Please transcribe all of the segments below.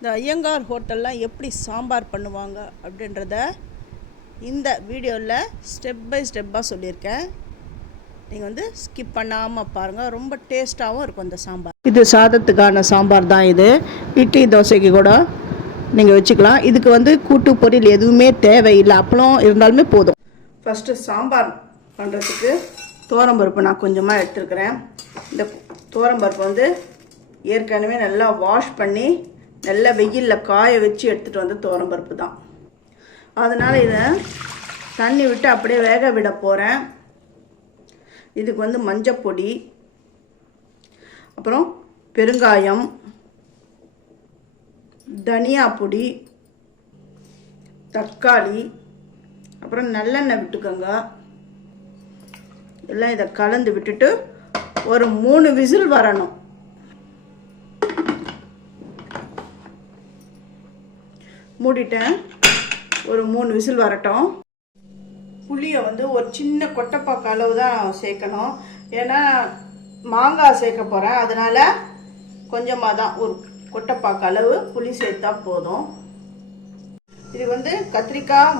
இந்த ஐயங்கார் ஹோட்டல்லாம் எப்படி சாம்பார் பண்ணுவாங்க அப்படின்றத இந்த வீடியோவில் ஸ்டெப் பை ஸ்டெப்பாக சொல்லியிருக்கேன். நீங்கள் வந்து ஸ்கிப் பண்ணாமல் பாருங்கள். ரொம்ப டேஸ்ட்டாகவும் இருக்கும் இந்த சாம்பார். இது சாதத்துக்கான சாம்பார் தான். இது இட்லி தோசைக்கு கூட நீங்கள் வச்சுக்கலாம். இதுக்கு வந்து கூட்டு பொரியல் எதுவுமே தேவையில்லை, அப்பளம் இருந்தாலுமே போதும். ஃபஸ்ட்டு சாம்பார் பண்ணுறதுக்கு துவரம்பருப்பு நான் கொஞ்சமாக எடுத்துருக்கிறேன். இந்த துவரம்பருப்பு வந்து ஏற்கனவே நல்லா வாஷ் பண்ணி நல்லா வெயிலில் காய வச்சு எடுத்துகிட்டு வந்து துவரம்பருப்பு தான். அதனால் இதை தண்ணி விட்டு அப்படியே வேக விட போகிறேன். இதுக்கு வந்து மஞ்சப்பொடி, அப்புறம் பெருங்காயம், தனியா பொடி, தக்காளி, அப்புறம் நல்லெண்ணெய் விட்டுக்கோங்க. எல்லாம் இதை கலந்து விட்டுட்டு ஒரு 3 விசில் வரணும். மூடிட்டேன். ஒரு 3 விசில் வரட்டும். புளியை வந்து ஒரு சின்ன கொட்டைப்பாக்கு அளவு தான் சேர்க்கணும். ஏன்னா மாங்காய் சேர்க்க போகிறேன், அதனால கொஞ்சமாக தான், ஒரு கொட்டைப்பாக்கு அளவு புளி சேர்த்தா போதும். இது வந்து கத்திரிக்காய்,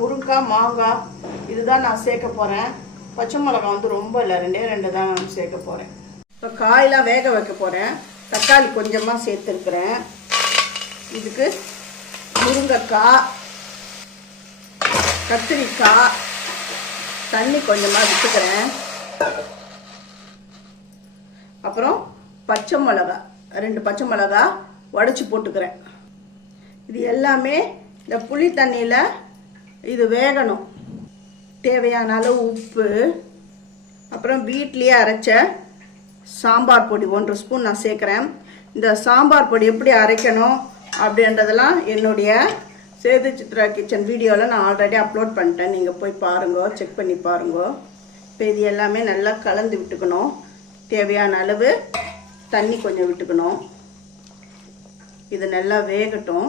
முருங்காய், மாங்காய் இதுதான் நான் சேர்க்க போகிறேன். பச்சை மிளகாய் வந்து ரொம்ப இல்லை, 2 தான் நான் சேர்க்க போகிறேன். இப்போ காயெல்லாம் வேக வைக்க போகிறேன். தக்காளி கொஞ்சமாக சேர்த்துருக்குறேன். இதுக்கு முருங்கைக்காய், கத்திரிக்காய், தண்ணி கொஞ்சமாக விட்டுக்கிறேன். அப்புறம் பச்சை மிளகா 2 பச்சை மிளகா உடச்சி போட்டுக்கிறேன். இது எல்லாமே இந்த புளி தண்ணியில் இது வேகணும். தேவையான அளவு உப்பு, அப்புறம் வீட்லேயே அரைச்ச சாம்பார் பொடி 1 ஸ்பூன் நான் சேர்க்குறேன். இந்த சாம்பார் பொடி எப்படி அரைக்கணும் அப்படின்றதெல்லாம் என்னுடைய சேது சித்ரா கிச்சன் வீடியோவில் நான் ஆல்ரெடி அப்லோட் பண்ணிட்டேன். நீங்கள் போய் பாருங்க, செக் பண்ணி பாருங்க. இப்போ இது எல்லாமே நல்லா கலந்து விட்டுக்கணும். தேவையான அளவு தண்ணி கொஞ்சம் விட்டுக்கணும். இது நல்லா வேகட்டும்.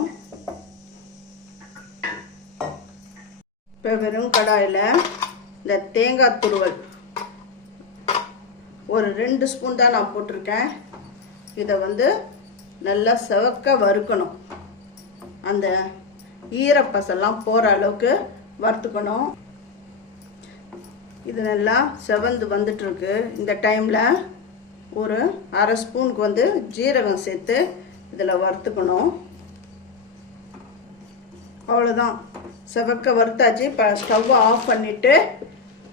இப்போ வெறும் கடாயில் இந்த தேங்காய் துருவல் ஒரு 2 ஸ்பூன் தான் நான் போட்டிருக்கேன். இதை வந்து நல்லா செவக்க வறுக்கணும். அந்த ஈரப்பசெல்லாம் போகிற அளவுக்கு வறுத்துக்கணும். இது நல்லா செவந்து வந்துட்டுருக்கு. இந்த டைமில் ஒரு 1/2 ஸ்பூனுக்கு வந்து ஜீரகம் சேர்த்து இதில் வறுத்துக்கணும். அவ்வளோதான், செவக்க வறுத்தாச்சு. இப்போ ஸ்டவ்வை ஆஃப் பண்ணிவிட்டு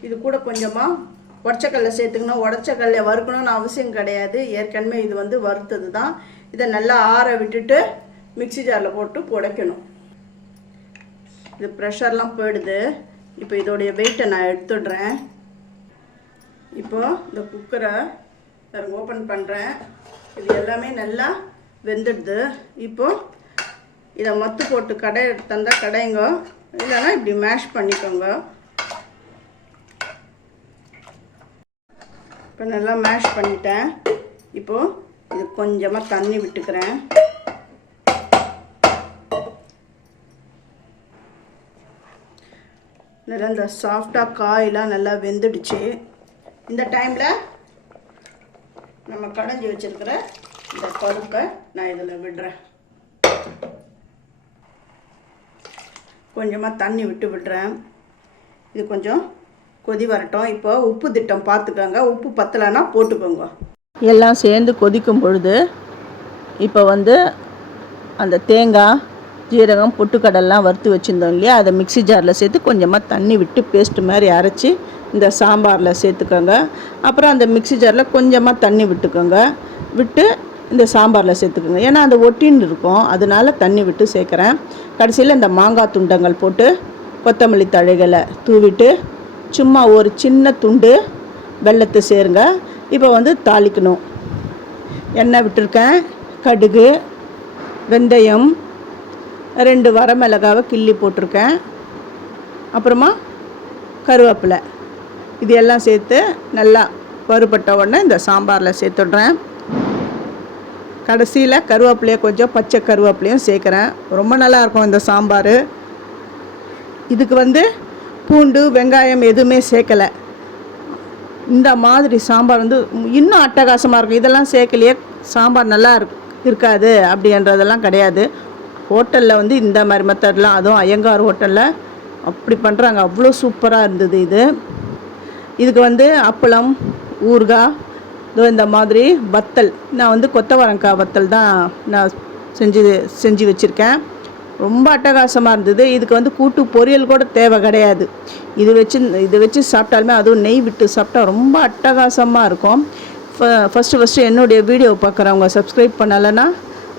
இது கூட கொஞ்சமாக உடச்சக்கல்லை சேர்த்துக்கணும். உடச்சக்கல்லை வறுக்கணும்னு அவசியம் கிடையாது, ஏற்கனவே இது வந்து வறுத்தது தான். இதை நல்லா ஆற விட்டுட்டு மிக்சி ஜாரில் போட்டு புடைக்கணும். இது ப்ரெஷர்லாம் போயிடுது. இப்போ இதோடைய வெயிட்டை நான் எடுத்துடுறேன். இப்போ இந்த குக்கரை ஓப்பன் பண்ணுறேன். இது எல்லாமே நல்லா வெந்துடுது. இப்போ இதை மத்து போட்டு தந்தால் கடைங்க, இல்லைன்னா இப்படி மேஷ் பண்ணிக்கோங்க. இப்போ நல்லா மேஷ் பண்ணிட்டேன். இப்போது இது கொஞ்சமாக தண்ணி விட்டுக்கிறேன். நல்லா இந்த சாஃப்டாக காயெல்லாம் நல்லா வெந்துடுச்சு. இந்த டைமில் நம்ம கடைஞ்சி வச்சுருக்கிற இந்த பருப்பை நான் இதில் விடுறேன். கொஞ்சமாக தண்ணி விடுறேன். இது கொஞ்சம் கொதி வரட்டும். இப்போ உப்பு திட்டம் பார்த்துக்கோங்க. உப்பு பத்தலைன்னா போட்டுக்கோங்க. எல்லாம் சேர்ந்து கொதிக்கும் பொழுது இப்போ வந்து அந்த தேங்காய், ஜீரகம், பொட்டுக்கடலாம் வறுத்து வச்சுருந்தோம் இல்லையா, அதை மிக்சி ஜாரில் சேர்த்து கொஞ்சமாக தண்ணி விட்டு பேஸ்ட்டு மாதிரி அரைச்சி இந்த சாம்பாரில் சேர்த்துக்கோங்க. அப்புறம் அந்த மிக்சி ஜாரில் கொஞ்சமாக தண்ணி விட்டுக்கோங்க. விட்டு இந்த சாம்பாரில் சேர்த்துக்கோங்க. ஏன்னா அந்த ஒட்டின்னு இருக்கும், அதனால தண்ணி விட்டு சேர்க்குறேன். கடைசியில் இந்த மாங்காய் துண்டங்கள் போட்டு கொத்தமல்லி தழைகளை தூவிட்டு சும்மா ஒரு சின்ன துண்டு வெல்லத்தை சேருங்க. இப்போ வந்து தாளிக்கணும். எண்ணெய் விட்டுருக்கேன். கடுகு, வெந்தயம், 2 வரமிளகாவை கிள்ளி போட்டிருக்கேன். அப்புறமா கருவேப்பிலை, இது எல்லாம் சேர்த்து நல்லா வறுபட்ட உடனே இந்த சாம்பாரில் சேர்த்துடுறேன். கடைசியில் கருவேப்பிலையை கொஞ்சம் பச்சை கருவேப்பிலையும் சேர்க்குறேன். ரொம்ப நல்லாயிருக்கும் இந்த சாம்பார். இதுக்கு வந்து பூண்டு, வெங்காயம் எதுவுமே சேர்க்கலை. இந்த மாதிரி சாம்பார் வந்து இன்னும் அட்டகாசமாக இருக்கும். இதெல்லாம் சேர்க்கலையே சாம்பார் நல்லா இருக்கும். இருக்காது அப்படின்றதெல்லாம் கிடையாது. ஹோட்டலில் வந்து இந்த மாதிரி மெத்தட்லாம், அதுவும் ஐயங்கார் ஹோட்டலில் அப்படி பண்ணுறாங்க. அவ்வளோ சூப்பராக இருந்தது இதுக்கு வந்து அப்பளம், ஊறுகாய், இந்த மாதிரி வத்தல். நான் வந்து கொத்தவரங்காய் வத்தல் தான் நான் செஞ்சு வச்சுருக்கேன். ரொம்ப அட்டகாசமாக இருந்தது. இதுக்கு வந்து கூட்டு பொரியல் கூட தேவை கிடையாது. இதை வச்சு சாப்பிட்டாலுமே, அதுவும் நெய் விட்டு சாப்பிட்டா ரொம்ப அட்டகாசமாக இருக்கும். ஃபஸ்ட்டு என்னுடைய வீடியோ பார்க்குறவங்க சப்ஸ்கிரைப் பண்ணலைன்னா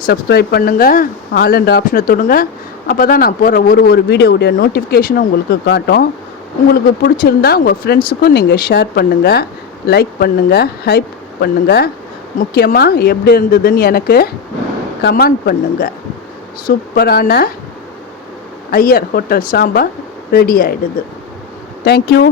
சப்ஸ்கிரைப் பண்ணுங்கள், ஆல்ன்ற ஆப்ஷனை தொடுங்க. அப்போ தான் நான் போகிற ஒரு வீடியோவுடைய நோட்டிஃபிகேஷனும் உங்களுக்கு காட்டும். உங்களுக்கு பிடிச்சிருந்தா உங்கள் ஃப்ரெண்ட்ஸுக்கும் நீங்கள் ஷேர் பண்ணுங்கள், லைக் பண்ணுங்கள், ஹைப் பண்ணுங்கள். முக்கியமாக எப்படி இருந்ததுன்னு எனக்கு கமெண்ட் பண்ணுங்கள். சூப்பரான ஐயர் ஹோட்டல் சாம்பார் ரெடி ஆகிடுது. தேங்க்யூ.